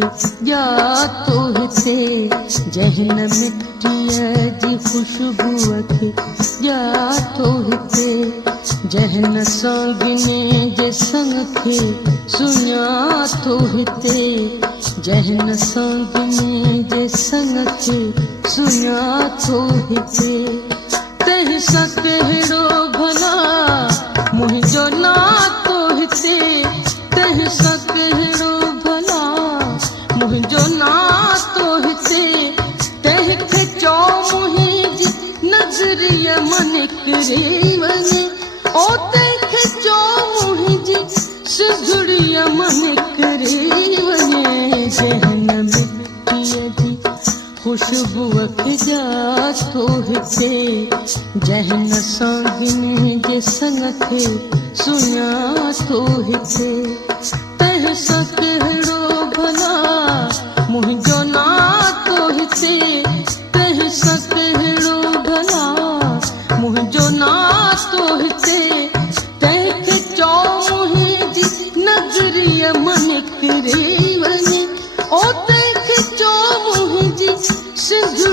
या तो हिते जहन मिट्टीअ जी ख़ुशबू खे या तो हिते जहन सागिने जे संग खे सुञा तो हिते जहन सागिने जे संग खे सुञा तो हिते तंहिं सां कहिड़ो भला मुंहिंजो नातो हिते तंहिं सां कहिड़ो भला मुंहिंजो नातो हिते तंहिंखे चओ मुंहिंजी नज़रिया मां निकिरी वञे ओ तंहिंखे चओ मुंहिंजी सिधड़ीअ मां निकिरी वञे जहन मिट्टीअ जी ख़ुशबूअ खे जा तो हिते जहन सागिने जे संग खे सुञा तो हिते तंहिं सां कहिड़ो भला मुंहिंजो नातो हिते तंहिं सां कहिड़ो भला मुंहिंजो नातो हिते तंहिंखे चओ मुंहिंजी नज़रिया मां निकिरी वञे ओ तंहिंखे चओ मुंहिंजी सिंध